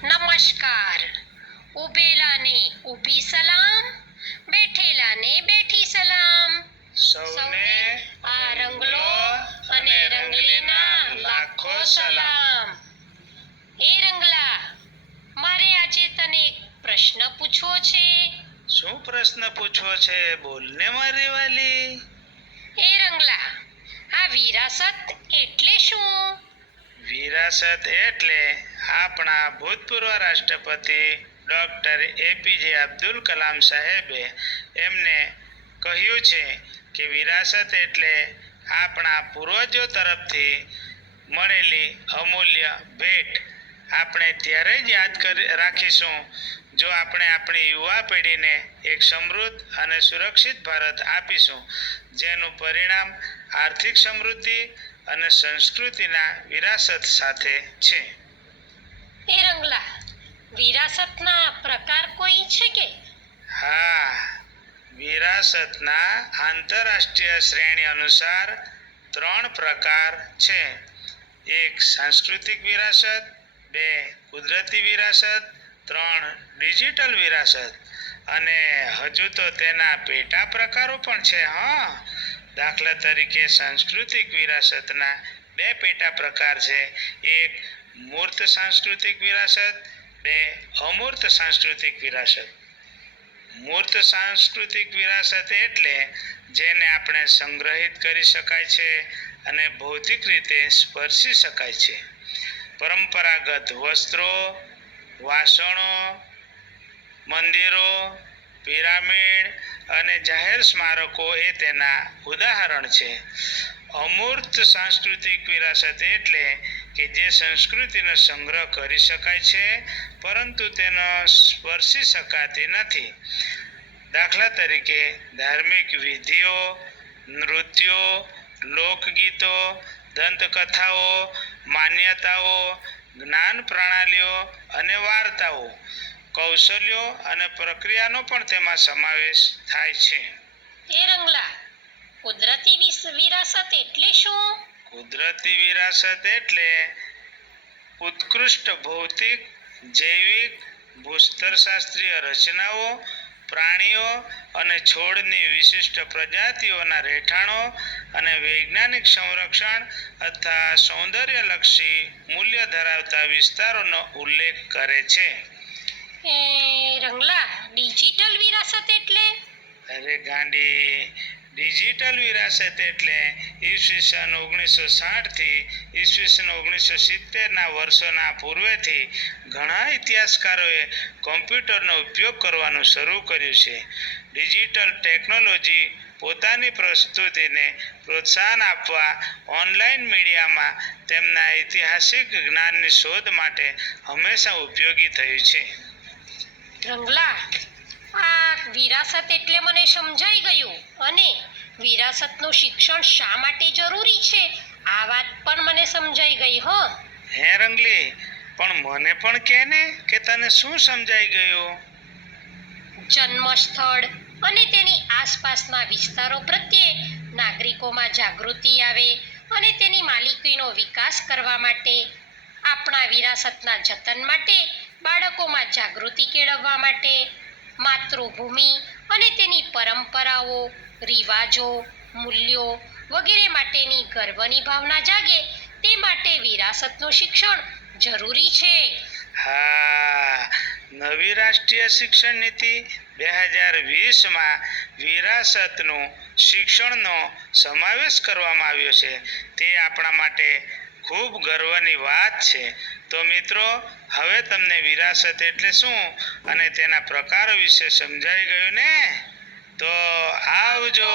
નમસ્કાર. ઉભેલાને ઊભી સલામ, બેઠેલાને બેઠી સલામ. સૌને આ રંગલો અને રંગલીના લાખો સલામ. એ રંગલા, મારે આજે તને એક પ્રશ્ન પૂછવો છે. શું પ્રશ્ન પૂછવો છે? બોલને મારી વાલી. એ રંગલા, આ વિરાસત એટલે શું? વિરાસત એટલે આપણા ભૂતપૂર્વ રાષ્ટ્રપતિ ડોક્ટર APJ અબ્દુલ કલામ સાહેબે એમને કહ્યું છે કે વિરાસત એટલે આપણા પૂર્વજો તરફથી મળેલી અમૂલ્ય ભેટ. આપણે ત્યારે જ યાદ રાખીશું જો આપણે આપણી યુવા પેઢીને એક સમૃદ્ધ અને સુરક્ષિત ભારત આપીશું, જેનું પરિણામ આર્થિક સમૃદ્ધિ અને સંસ્કૃતિના વિરાસત સાથે છે. એ રંગલા, વિરાસતના પ્રકાર કોઈ છે કે? હા, વિરાસતના આંતરરાષ્ટ્રીય શ્રેણી અનુસાર 3 પ્રકાર છે. 1 સાંસ્કૃતિક વિરાસત, 2 કુદરતી વિરાસત, 3 ડિજિટલ વિરાસત. અને હજુ તો તેના પેટા પ્રકારો પણ છે. દાખલા તરીકે સાંસ્કૃતિક વિરાસતના 2 પેટા પ્રકાર છે. 1 મૂર્ત સાંસ્કૃતિક વિરાસત, 2 અમૂર્ત સાંસ્કૃતિક વિરાસત. મૂર્ત સાંસ્કૃતિક વિરાસત એટલે જેને આપણે સંગ્રહિત કરી શકાય છે અને ભૌતિક રીતે સ્પર્શી શકાય છે. પરંપરાગત વસ્ત્રો, વાસણો, મંદિરો, પિરામિડ અને જાહેર સ્મારકો એ તેના ઉદાહરણ છે. અમૂર્ત સાંસ્કૃતિક વિરાસત એટલે કે જે સંસ્કૃતિનો સંગ્રહ કરી શકાય છે પરંતુ તેનો સ્પર્શી શકાતી નથી. દાખલા તરીકે ધાર્મિક વિધિઓ, નૃત્યો, લોકગીતો, દંતકથાઓ, માન્યતાઓ, જ્ઞાન પ્રણાલીઓ અને વાર્તાઓ. કૌશલ્યો અને પ્રક્રિયાનો પણ તેમાં સમાવેશ થાય છે. એ રંગલા, કુદરતી વિરાસત એટલે શું? કુદરતી વિરાસત એટલે ઉત્કૃષ્ટ ભૌતિક, જૈવિક, ભૂસ્તરશાસ્ત્રીય રચનાઓ, પ્રાણીઓ અને છોડની વિશિષ્ટ પ્રજાતિઓના રહેઠાણો અને વૈજ્ઞાનિક સંરક્ષણ અથવા સૌંદર્યલક્ષી મૂલ્ય ધરાવતા વિસ્તારોનો ઉલ્લેખ કરે છે. એ રંગલા, ડિજિટલ વિરાસત એટલે? અરે ગાંડી, ડિજિટલ વિરાસત એટલે ઈસવીસન 1960 થી ઈસવીસન 1970ના વર્ષોના પૂર્વેથી ઘણા ઇતિહાસકારોએ કોમ્પ્યુટરનો ઉપયોગ કરવાનું શરૂ કર્યું છે. ડિજિટલ ટેકનોલોજી પોતાની પ્રસ્તુતિને પ્રોત્સાહન આપવા ઓનલાઈન મીડિયામાં તેમના ઐતિહાસિક જ્ઞાનની શોધ માટે હંમેશા ઉપયોગી થયું છે. રંગલા, આ વિરાસત એટલે મને સમજાઈ ગયું. અને વિરાસતનું શિક્ષણ શા માટે જરૂરી છે આ વાત પણ મને સમજાઈ ગઈ. હે રંગલી, પણ મને પણ કહે ને કે તને શું સમજાઈ ગયું? જન્મસ્થળ અને તેની આસપાસના વિસ્તારો પ્રત્યે નાગરિકોમાં જાગૃતિ આવે અને તેની માલિકીનો વિકાસ કરવા માટે, આપણા વિરાસતના જતન માટે બાળકોમાં જાગૃતિ કેળવવા માટે, માતૃભૂમિ અને તેની પરંપરાઓ, રિવાજો, મૂલ્યો વગેરે માટેની ગર્વની ભાવના જાગે તે માટે વિરાસતનું શિક્ષણ જરૂરી છે. હા, નવી રાષ્ટ્રીય શિક્ષણ નીતિ 2020માં વિરાસતનું શિક્ષણનો સમાવેશ કરવામાં આવ્યો છે. તે આપણા માટે ખૂબ ગર્વની વાત છે. તો મિત્રો, હવે તમને વિરાસત એટલે શું અને તેના પ્રકારો વિશે સમજાઈ ગયું ને? તો આવજો.